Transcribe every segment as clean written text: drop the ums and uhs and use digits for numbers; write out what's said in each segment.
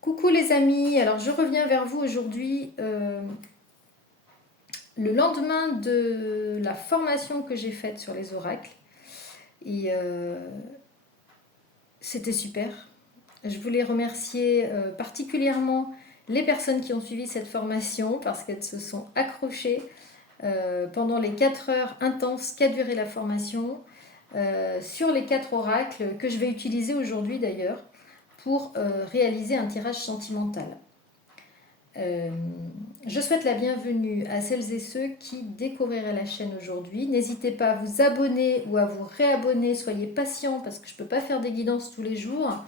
Coucou les amis, alors je reviens vers vous aujourd'hui le lendemain de la formation que j'ai faite sur les oracles et c'était super. Je voulais remercier particulièrement les personnes qui ont suivi cette formation parce qu'elles se sont accrochées pendant les 4 heures intenses qu'a duré la formation sur les 4 oracles que je vais utiliser aujourd'hui d'ailleurs pour réaliser un tirage sentimental. Je souhaite la bienvenue à celles et ceux qui découvriraient la chaîne aujourd'hui. N'hésitez pas à vous abonner ou à vous réabonner. Soyez patients parce que je ne peux pas faire des guidances tous les jours,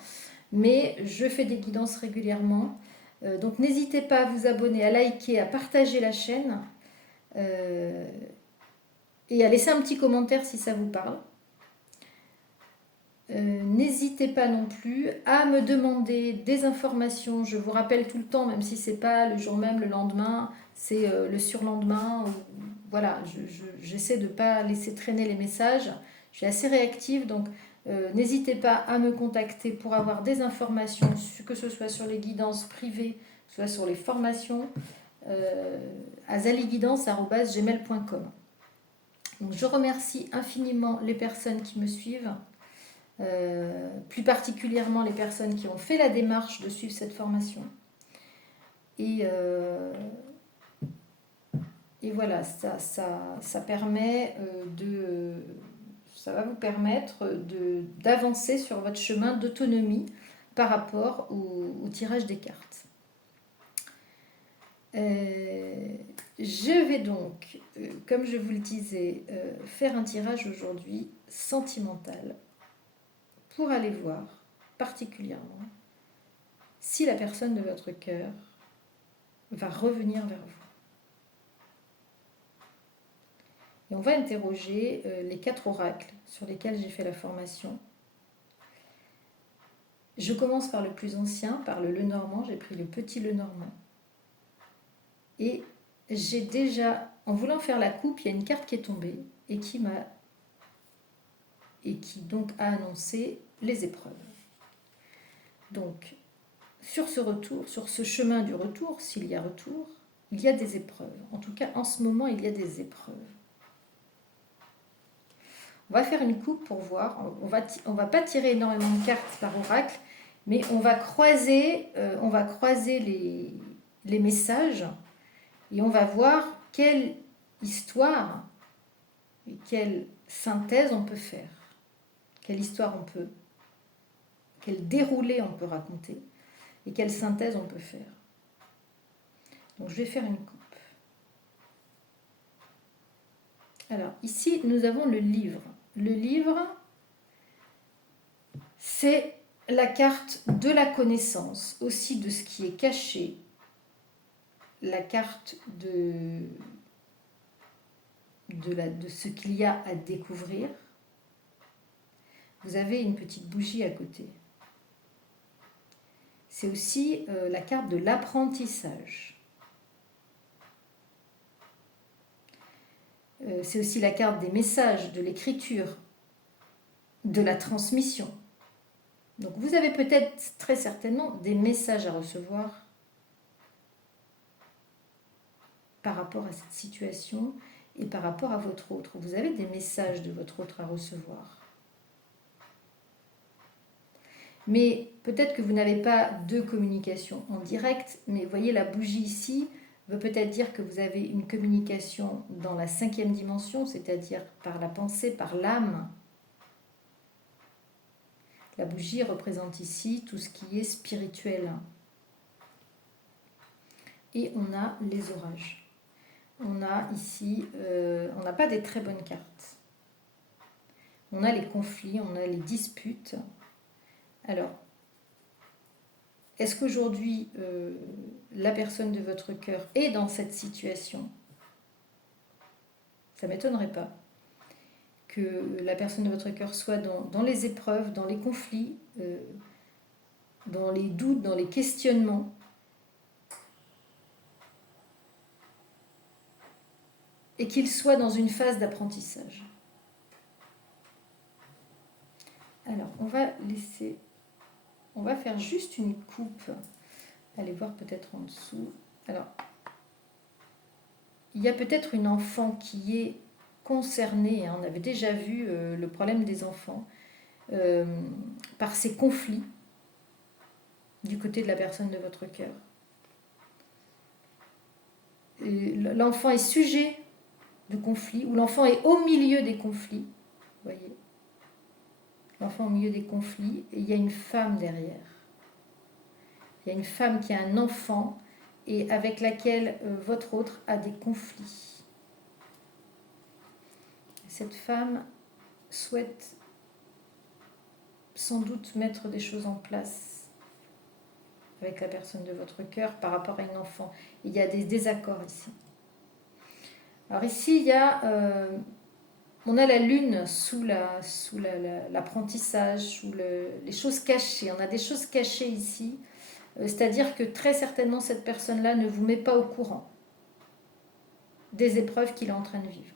mais je fais des guidances régulièrement. Donc n'hésitez pas à vous abonner, à liker, à partager la chaîne et à laisser un petit commentaire si ça vous parle. N'hésitez pas non plus à me demander des informations. Je vous rappelle tout le temps, même si c'est pas le jour même, le lendemain, c'est le surlendemain. Voilà, j'essaie de ne pas laisser traîner les messages. Je suis assez réactive, donc n'hésitez pas à me contacter pour avoir des informations, que ce soit sur les guidances privées, soit sur les formations, à zaliguidance@gmail.com. Donc je remercie infiniment les personnes qui me suivent. Plus particulièrement les personnes qui ont fait la démarche de suivre cette formation. Et voilà, ça permet ça va vous permettre d'avancer sur votre chemin d'autonomie par rapport au tirage des cartes. Je vais donc, comme je vous le disais, faire un tirage aujourd'hui sentimental pour aller voir particulièrement si la personne de votre cœur va revenir vers vous. Et on va interroger les 4 oracles sur lesquels j'ai fait la formation. Je commence par le plus ancien, par le Lenormand. J'ai pris le petit Lenormand. Et j'ai déjà, en voulant faire la coupe, il y a une carte qui est tombée et qui donc a annoncé les épreuves. Donc, sur ce retour, sur ce chemin du retour, s'il y a retour, il y a des épreuves. En tout cas, en ce moment, il y a des épreuves. On va faire une coupe pour voir. On va pas tirer énormément de cartes par oracle, mais on va croiser les messages et on va voir quelle histoire et quelle synthèse on peut faire. Quelle histoire quel déroulé on peut raconter et quelle synthèse on peut faire. Donc je vais faire une coupe. Alors ici, nous avons le livre. Le livre, c'est la carte de la connaissance, aussi de ce qui est caché, la carte de ce qu'il y a à découvrir. Vous avez une petite bougie à côté. C'est aussi la carte de l'apprentissage. C'est aussi la carte des messages, de l'écriture, de la transmission. Donc vous avez peut-être très certainement des messages à recevoir par rapport à cette situation et par rapport à votre autre. Vous avez des messages de votre autre à recevoir. Mais peut-être que vous n'avez pas de communication en direct, mais voyez la bougie ici veut peut-être dire que vous avez une communication dans la 5e dimension, c'est-à-dire par la pensée, par l'âme. La bougie représente ici tout ce qui est spirituel. Et on a les orages. On a ici, on n'a pas des très bonnes cartes. On a les conflits, on a les disputes. Alors, est-ce qu'aujourd'hui, la personne de votre cœur est dans cette situation? Ça ne m'étonnerait pas que la personne de votre cœur soit dans les épreuves, dans les conflits, dans les doutes, dans les questionnements. Et qu'il soit dans une phase d'apprentissage. Alors, on va faire juste une coupe Allez voir peut-être en dessous. Alors, il y a peut-être une enfant qui est concernée, hein, on avait déjà vu le problème des enfants, par ces conflits du côté de la personne de votre cœur. L'enfant est sujet de conflits, ou l'enfant est au milieu des conflits, voyez. L'enfant au milieu des conflits, et il y a une femme derrière. Il y a une femme qui a un enfant et avec laquelle votre autre a des conflits. Cette femme souhaite sans doute mettre des choses en place avec la personne de votre cœur par rapport à un enfant. Il y a des désaccords ici. Alors ici, il y a, on a la lune sous l'apprentissage, sous les choses cachées. On a des choses cachées ici, c'est-à-dire que très certainement cette personne-là ne vous met pas au courant des épreuves qu'il est en train de vivre.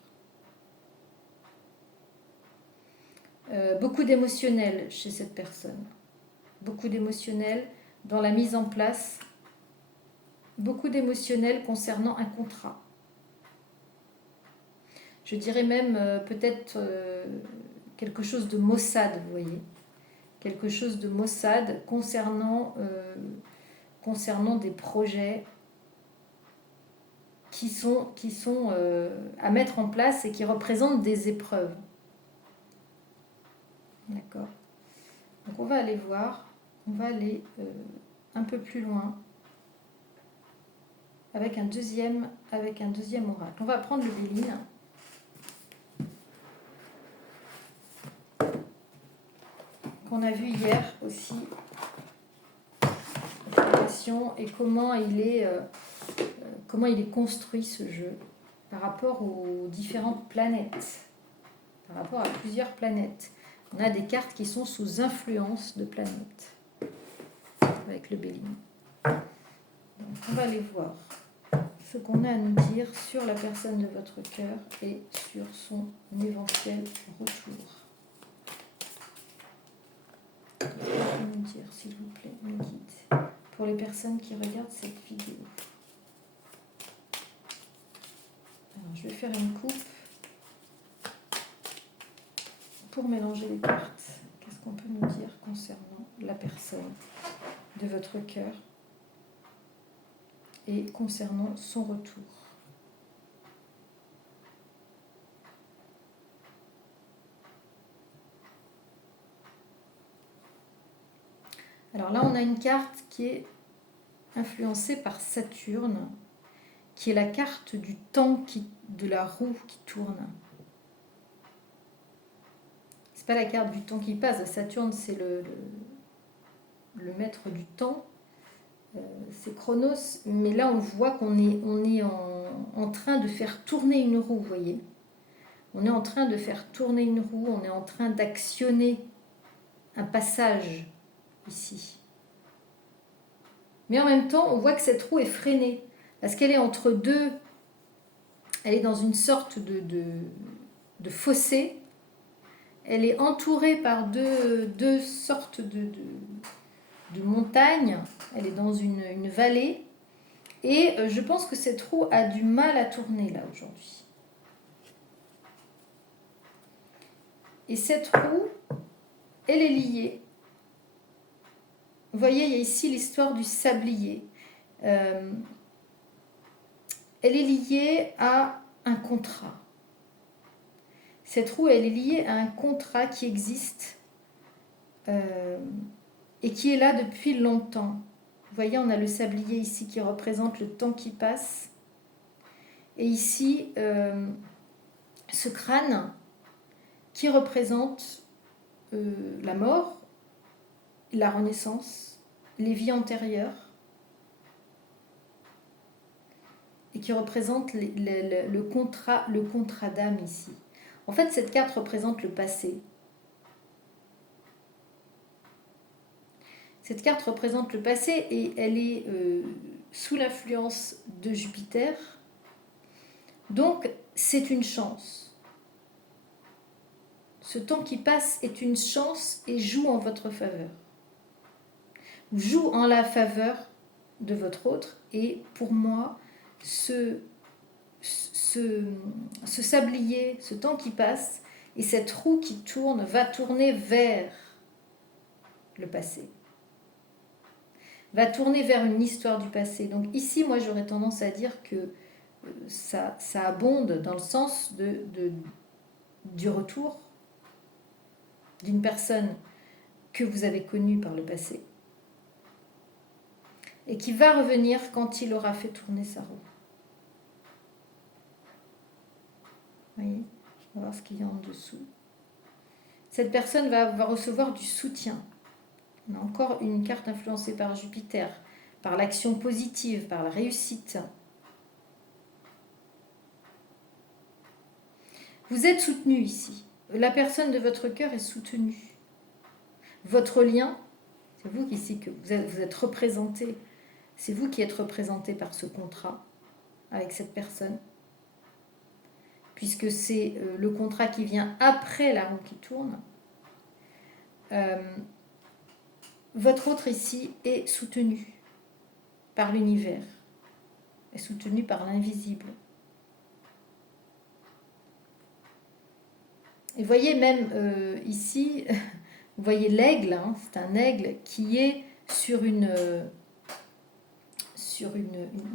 Beaucoup d'émotionnel chez cette personne. Beaucoup d'émotionnel dans la mise en place. Beaucoup d'émotionnel concernant un contrat. Je dirais même peut-être quelque chose de maussade, vous voyez. Quelque chose de maussade concernant des projets qui sont à mettre en place et qui représentent des épreuves. D'accord. Donc on va aller voir, on va aller un peu plus loin avec un deuxième oracle. On va prendre le Béline. Qu'on a vu hier aussi, et comment il est construit ce jeu par rapport aux différentes planètes, par rapport à plusieurs planètes. On a des cartes qui sont sous influence de planètes avec le Béline. Donc on va aller voir ce qu'on a à nous dire sur la personne de votre cœur et sur son éventuel retour. Nous dire, s'il vous plaît, mes guides, pour les personnes qui regardent cette vidéo. Alors, je vais faire une coupe pour mélanger les cartes. Qu'est-ce qu'on peut nous dire concernant la personne de votre cœur et concernant son retour? Alors là, on a une carte qui est influencée par Saturne, qui est la carte du temps de la roue qui tourne. C'est pas la carte du temps qui passe. Saturne, c'est le maître du temps. C'est Chronos. Mais là, on voit qu'on est en train de faire tourner une roue, vous voyez. On est en train de faire tourner une roue. On est en train d'actionner un passage ici. Mais en même temps, on voit que cette roue est freinée. Parce qu'elle est entre deux. Elle est dans une sorte de fossé. Elle est entourée par deux sortes de montagnes. Elle est dans une vallée. Et je pense que cette roue a du mal à tourner là aujourd'hui. Et cette roue, elle est liée. Vous voyez, il y a ici l'histoire du sablier. Elle est liée à un contrat. Cette roue, elle est liée à un contrat qui existe et qui est là depuis longtemps. Vous voyez, on a le sablier ici qui représente le temps qui passe. Et ici, ce crâne qui représente la mort, la renaissance, les vies antérieures, et qui représente le contrat d'âme ici. En fait, cette carte représente le passé. Cette carte représente le passé et elle est sous l'influence de Jupiter. Donc, c'est une chance. Ce temps qui passe est une chance et joue en votre faveur. Joue en la faveur de votre autre. Et pour moi, ce sablier, ce temps qui passe, et cette roue qui tourne, va tourner vers le passé. Va tourner vers une histoire du passé. Donc ici, moi, j'aurais tendance à dire que ça abonde dans le sens du retour d'une personne que vous avez connue par le passé et qui va revenir quand il aura fait tourner sa roue. Vous voyez ? On va voir ce qu'il y a en dessous. Cette personne va recevoir du soutien. On a encore une carte influencée par Jupiter, par l'action positive, par la réussite. Vous êtes soutenu ici. La personne de votre cœur est soutenue. Votre lien, c'est vous ici que vous êtes représenté. C'est vous qui êtes représenté par ce contrat avec cette personne. Puisque c'est le contrat qui vient après la roue qui tourne. Votre autre ici est soutenu par l'univers, est soutenu par l'invisible. Et voyez même ici, vous voyez l'aigle, hein, c'est un aigle qui est sur une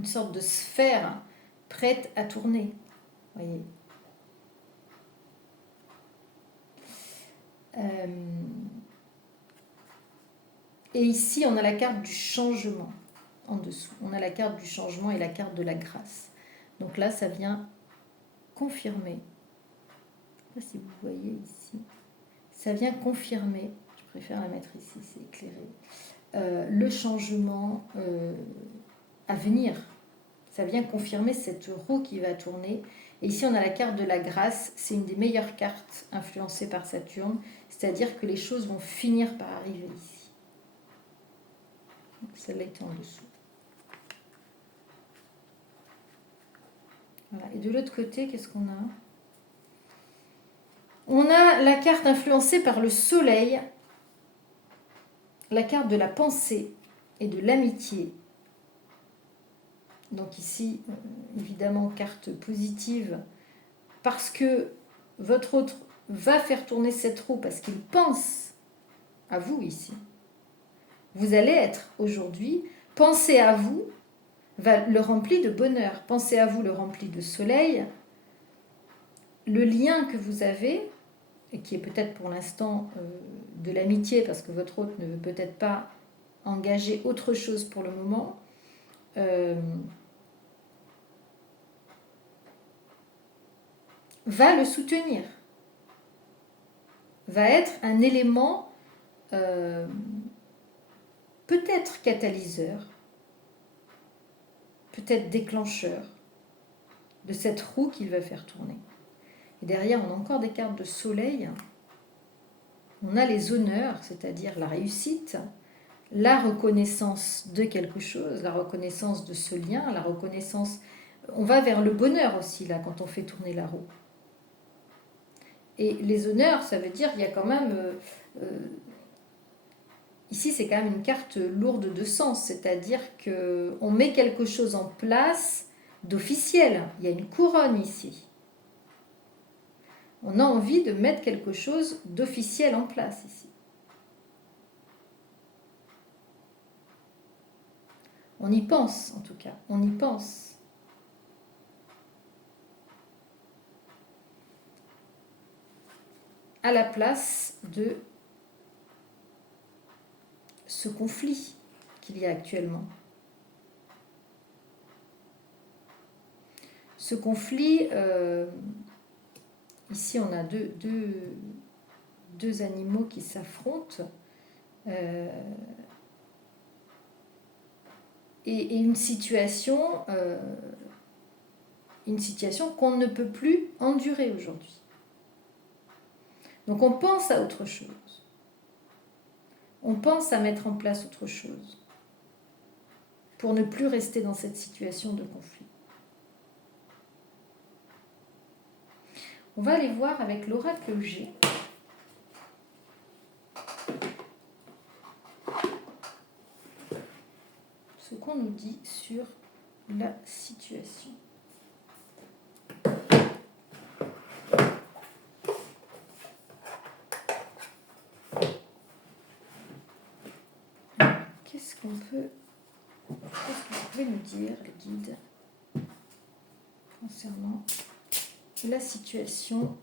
sorte de sphère prête à tourner. Voyez. Et ici, on a la carte du changement en dessous. On a la carte du changement et la carte de la grâce. Donc là, ça vient confirmer. Je ne sais pas si vous voyez ici. Ça vient confirmer, je préfère la mettre ici, c'est éclairé, le changement à venir. Ça vient confirmer cette roue qui va tourner. Et ici, on a la carte de la grâce. C'est une des meilleures cartes influencées par Saturne. C'est-à-dire que les choses vont finir par arriver ici. Celle-là était en dessous. Voilà. Et de l'autre côté, qu'est-ce qu'on a ? On a la carte influencée par le soleil, la carte de la pensée et de l'amitié. Donc ici, évidemment, carte positive, parce que votre autre va faire tourner cette roue, parce qu'il pense à vous ici. Vous allez être aujourd'hui, penser à vous, le rempli de bonheur. Pensez à vous, le rempli de soleil. Le lien que vous avez, et qui est peut-être pour l'instant de l'amitié, parce que votre autre ne veut peut-être pas engager autre chose pour le moment, va le soutenir, va être un élément peut-être catalyseur, peut-être déclencheur de cette roue qu'il va faire tourner. Et derrière, on a encore des cartes de soleil. On a les honneurs, c'est-à-dire la réussite, la reconnaissance de quelque chose, la reconnaissance de ce lien, la reconnaissance... On va vers le bonheur aussi, là, quand on fait tourner la roue. Et les honneurs, ça veut dire qu'il y a quand même... ici, c'est quand même une carte lourde de sens, c'est-à-dire qu'on met quelque chose en place d'officiel. Il y a une couronne ici. On a envie de mettre quelque chose d'officiel en place ici. On y pense, en tout cas. On y pense. À la place de ce conflit qu'il y a actuellement. Ce conflit, ici on a deux animaux qui s'affrontent et une situation qu'on ne peut plus endurer aujourd'hui. Donc on pense à autre chose. On pense à mettre en place autre chose pour ne plus rester dans cette situation de conflit. On va aller voir avec l'oracle G. Ce qu'on qu'on nous dit sur la situation. Qu'est-ce que vous pouvez nous dire, les guides, concernant la situation?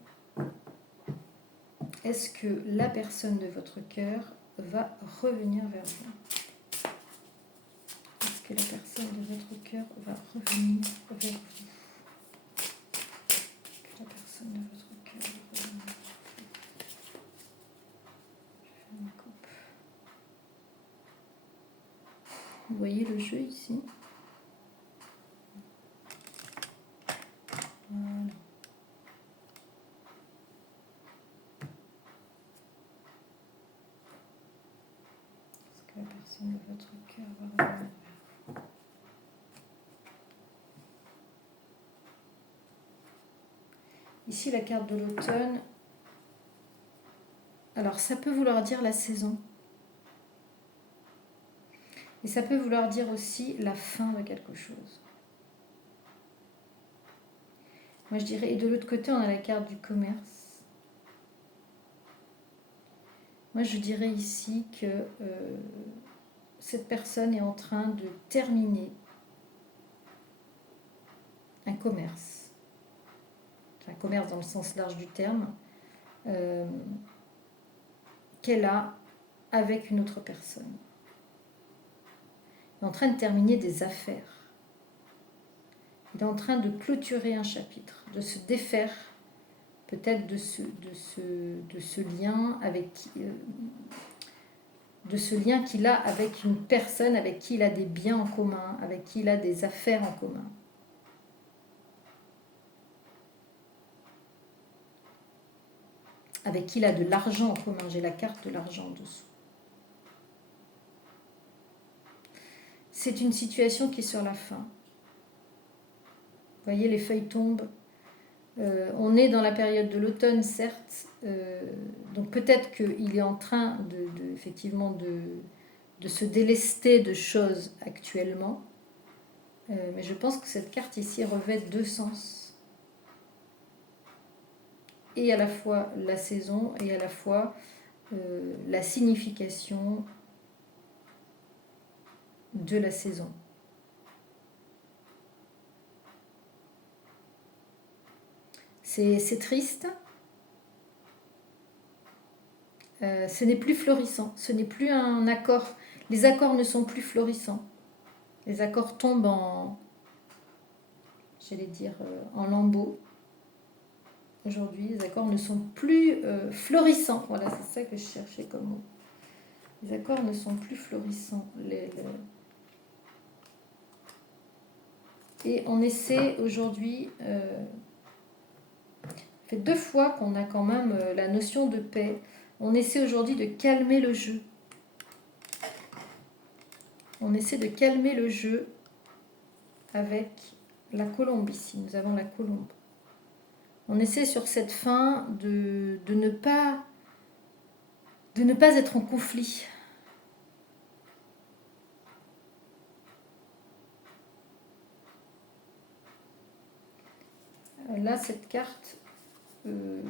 Est-ce que la personne de votre cœur va revenir vers vous? Est-ce que la personne de votre cœur va revenir vers vous? La personne de votre cœur va revenir vers vous. Je fais une coupe. Vous voyez le jeu ici? Voilà. Est-ce que la personne de votre cœur va revenir vers vous? Ici, la carte de l'automne. Alors, ça peut vouloir dire la saison. Et ça peut vouloir dire aussi la fin de quelque chose. Moi, je dirais, et de l'autre côté, on a la carte du commerce. Moi, je dirais ici que cette personne est en train de terminer un commerce. Un commerce dans le sens large du terme, qu'elle a avec une autre personne. Il est en train de terminer des affaires. Il est en train de clôturer un chapitre, de se défaire peut-être de ce lien de ce lien qu'il a avec une personne avec qui il a des biens en commun, avec qui il a des affaires en commun. Avec qui il a de l'argent en commun. J'ai la carte de l'argent en dessous. C'est une situation qui est sur la fin. Vous voyez, les feuilles tombent. On est dans la période de l'automne, certes. Donc peut-être qu'il est en train effectivement de se délester de choses actuellement. Mais je pense que cette carte ici revêt deux sens. Et à la fois la saison et à la fois la signification de la saison. C'est triste. Ce n'est plus florissant. Ce n'est plus un accord. Les accords ne sont plus florissants. Les accords tombent en, j'allais dire, en lambeaux. Aujourd'hui, les accords ne sont plus florissants. Voilà, c'est ça que je cherchais comme mot. Les accords ne sont plus florissants. Et on essaie aujourd'hui, ça fait 2 fois qu'on a quand même la notion de paix. On essaie aujourd'hui de calmer le jeu. On essaie de calmer le jeu avec la colombe ici. Nous avons la colombe. On essaie sur cette fin de ne pas être en conflit. Là, cette carte, je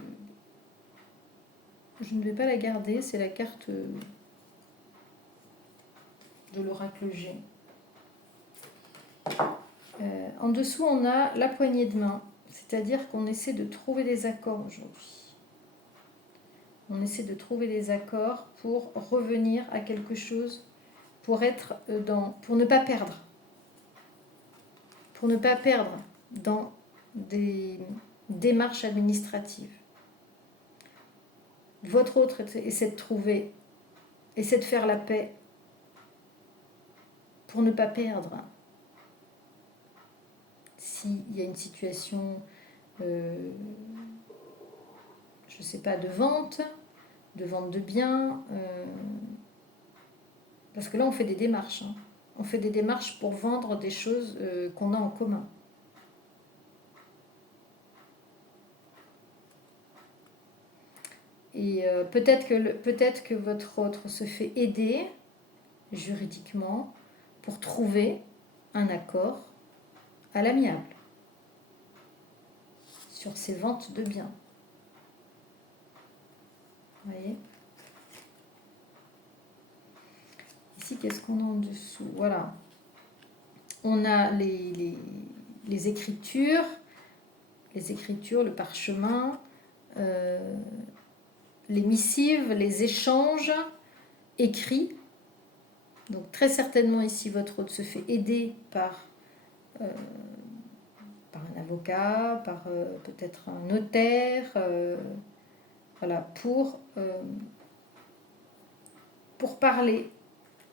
ne vais pas la garder. C'est la carte de l'oracle G. En dessous, on a la poignée de main. C'est-à-dire qu'on essaie de trouver des accords aujourd'hui. On essaie de trouver des accords pour revenir à quelque chose, pour ne pas perdre. Pour ne pas perdre dans des démarches administratives. Votre autre essaie de trouver, essaie de faire la paix pour ne pas perdre. S'il y a une situation, je ne sais pas, de vente de biens, parce que là on fait des démarches. On fait des démarches pour vendre des choses qu'on a en commun. Et peut-être que votre autre se fait aider juridiquement pour trouver un accord à l'amiable sur ces ventes de biens. Vous voyez? Ici, qu'est-ce qu'on a en dessous? Voilà. On a les écritures, le parchemin, les missives, les échanges écrits. Donc très certainement ici, votre hôte se fait aider par un avocat, par peut-être un notaire, voilà, pour parler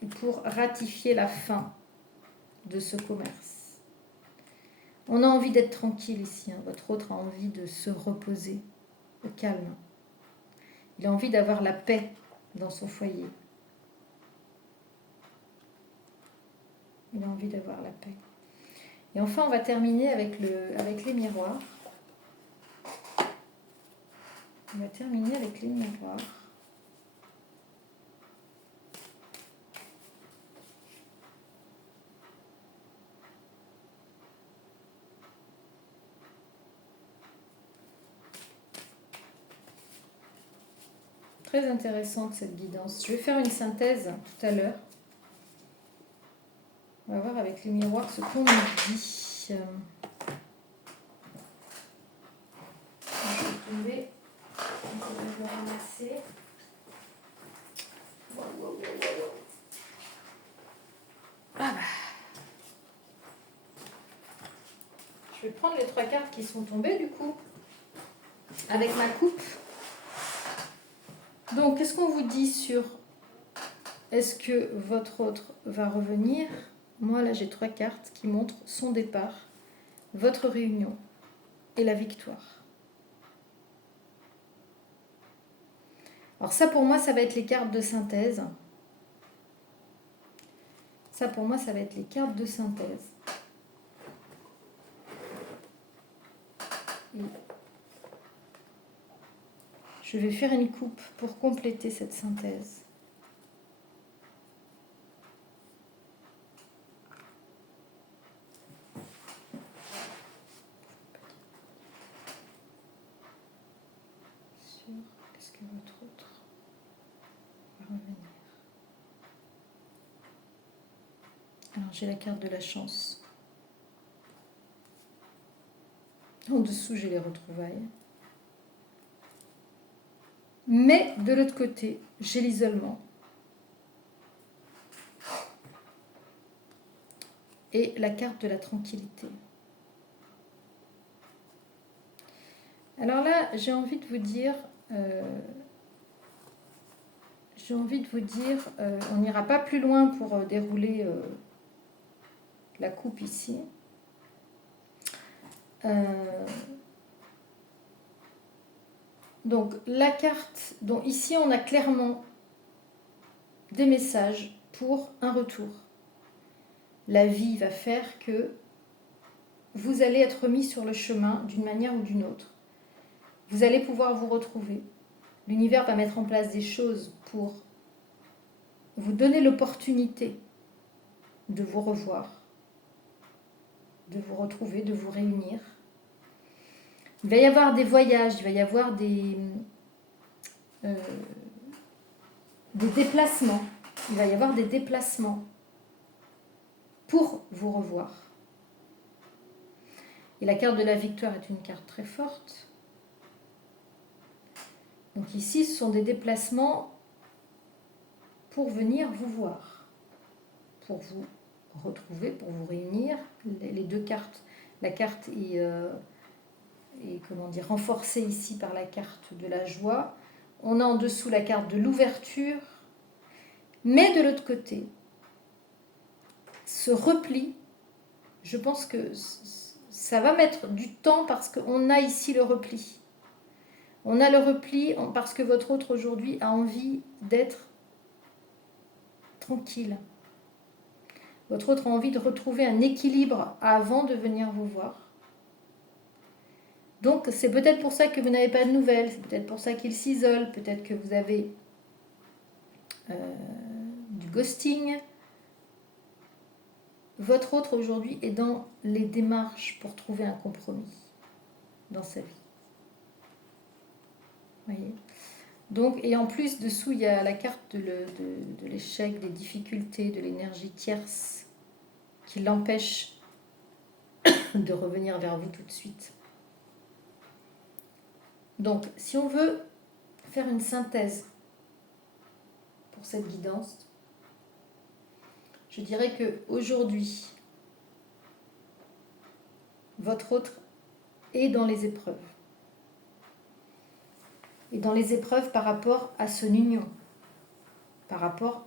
et pour ratifier la fin de ce commerce. On a envie d'être tranquille ici, hein. Votre hôte a envie de se reposer au calme. Il a envie d'avoir la paix dans son foyer. Il a envie d'avoir la paix. Et enfin, on va terminer avec les miroirs. On va terminer avec les miroirs. Très intéressante cette guidance. Je vais faire une synthèse tout à l'heure. On va voir avec les miroirs ce qu'on nous dit. Je vais tomber. On va le ramasser. Ah bah. Je vais prendre les 3 cartes qui sont tombées du coup, avec ma coupe. Donc, qu'est-ce qu'on vous dit sur est-ce que votre autre va revenir? Moi, là, j'ai 3 cartes qui montrent son départ, votre réunion et la victoire. Alors ça, pour moi, ça va être les cartes de synthèse. Ça, pour moi, ça va être les cartes de synthèse. Et je vais faire une coupe pour compléter cette synthèse. Est-ce que votre autre va revenir? Alors, j'ai la carte de la chance. En dessous, j'ai les retrouvailles. Mais de l'autre côté, j'ai l'isolement. Et la carte de la tranquillité. Alors là, j'ai envie de vous dire, on n'ira pas plus loin pour dérouler la coupe ici. Donc la carte, donc ici on a clairement des messages pour un retour. La vie va faire que vous allez être mis sur le chemin d'une manière ou d'une autre. Vous allez pouvoir vous retrouver. L'univers va mettre en place des choses pour vous donner l'opportunité de vous revoir, de vous retrouver, de vous réunir. Il va y avoir des voyages, il va y avoir des déplacements. Il va y avoir des déplacements pour vous revoir. Et la carte de la victoire est une carte très forte. Donc ici, ce sont des déplacements pour venir vous voir, pour vous retrouver, pour vous réunir. Les 2 cartes, la carte est renforcée ici par la carte de la joie. On a en dessous la carte de l'ouverture. Mais de l'autre côté, ce repli, je pense que ça va mettre du temps parce qu'on a ici le repli. On a le repli parce que votre autre aujourd'hui a envie d'être tranquille. Votre autre a envie de retrouver un équilibre avant de venir vous voir. Donc c'est peut-être pour ça que vous n'avez pas de nouvelles, c'est peut-être pour ça qu'il s'isole, peut-être que vous avez du ghosting. votre autre aujourd'hui est dans les démarches pour trouver un compromis dans sa vie. Voyez. Donc, et en plus, dessous, il y a la carte de l'échec, des difficultés, de l'énergie tierce qui l'empêche de revenir vers vous tout de suite. Donc, si on veut faire une synthèse pour cette guidance, je dirais que aujourd'hui, votre autre est dans les épreuves. Et dans les épreuves par rapport à son union, par rapport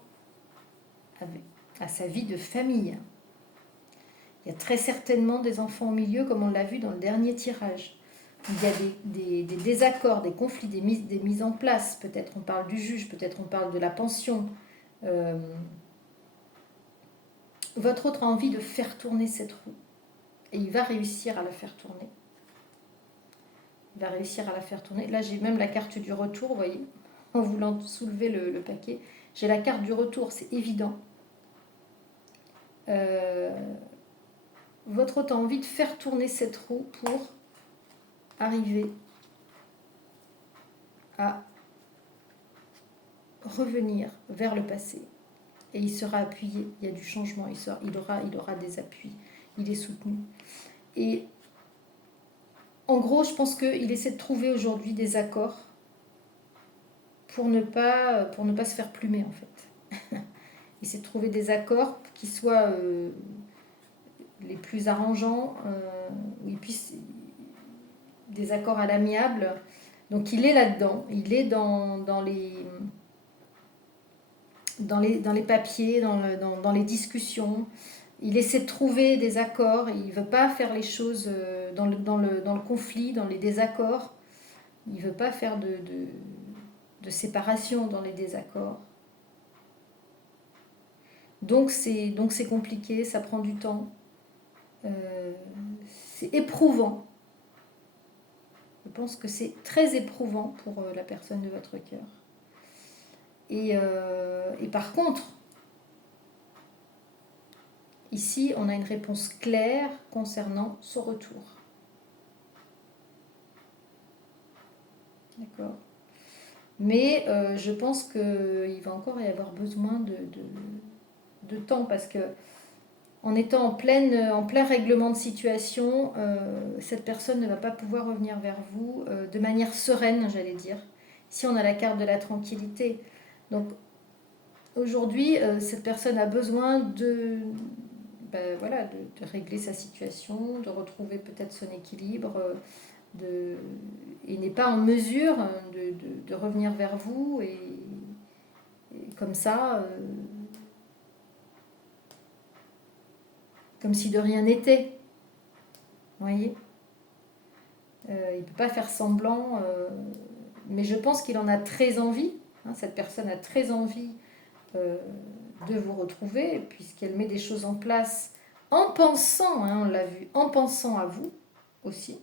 à sa vie de famille. Il y a très certainement des enfants au milieu, comme on l'a vu dans le dernier tirage. Il y a des désaccords, des conflits, des mises en place. Peut-être on parle du juge, peut-être on parle de la pension. Votre autre a envie de faire tourner cette roue. Et il va réussir à la faire tourner. Il va réussir à la faire tourner. Là, j'ai même la carte du retour, vous voyez, en voulant soulever le paquet. J'ai la carte du retour, c'est évident. Votre autre a envie de faire tourner cette roue pour arriver à revenir vers le passé. Et il sera appuyé, il y a du changement, il aura des appuis, il est soutenu. Et en gros, je pense qu'il essaie de trouver aujourd'hui des accords pour ne pas se faire plumer, en fait. Il essaie de trouver des accords qui soient les plus arrangeants, où il puisse des accords à l'amiable. Donc il est là-dedans, il est dans les papiers, dans les discussions. Il essaie de trouver des accords, il ne veut pas faire les choses dans le conflit, dans les désaccords. Il ne veut pas faire de séparation dans les désaccords. Donc c'est compliqué, ça prend du temps. C'est éprouvant. Je pense que c'est très éprouvant pour la personne de votre cœur. Et par contre, ici, on a une réponse claire concernant son retour. D'accord. Mais je pense qu'il va encore y avoir besoin de temps parce que en étant en plein règlement de situation, cette personne ne va pas pouvoir revenir vers vous de manière sereine, j'allais dire. Ici, on a la carte de la tranquillité. Donc, aujourd'hui, cette personne a besoin de régler sa situation, de retrouver peut-être son équilibre, et n'est pas en mesure de revenir vers vous. Et comme ça... comme si de rien n'était. Vous voyez, il ne peut pas faire semblant, mais je pense qu'il en a très envie. Cette personne a très envie de vous retrouver, puisqu'elle met des choses en place en pensant, on l'a vu, en pensant à vous aussi.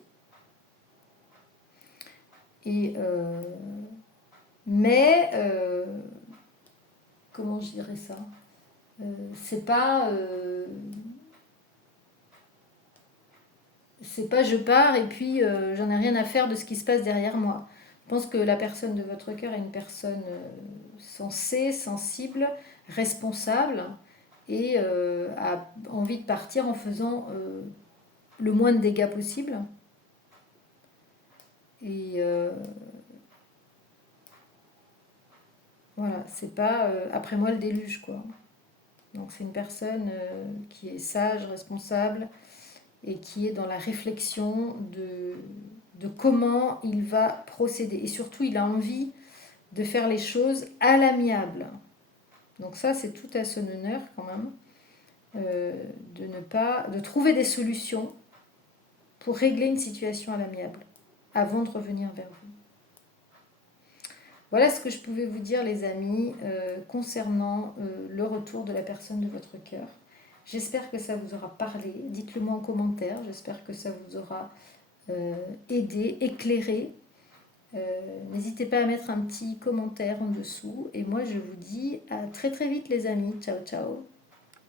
Mais, comment je dirais ça, c'est pas je pars et puis j'en ai rien à faire de ce qui se passe derrière moi. Je pense que la personne de votre cœur est une personne sensée, sensible, responsable et a envie de partir en faisant le moins de dégâts possible. Et voilà, c'est pas après moi le déluge, quoi. Donc c'est une personne qui est sage, responsable et qui est dans la réflexion de comment il va procéder. Et surtout, il a envie de faire les choses à l'amiable. Donc ça, c'est tout à son honneur quand même, de trouver des solutions pour régler une situation à l'amiable avant de revenir vers vous. Voilà ce que je pouvais vous dire, les amis, concernant le retour de la personne de votre cœur. J'espère que ça vous aura parlé. Dites-le moi en commentaire. J'espère que ça vous aura aidé, éclairé. N'hésitez pas à mettre un petit commentaire en dessous. Et moi, je vous dis à très très vite, les amis. Ciao, ciao.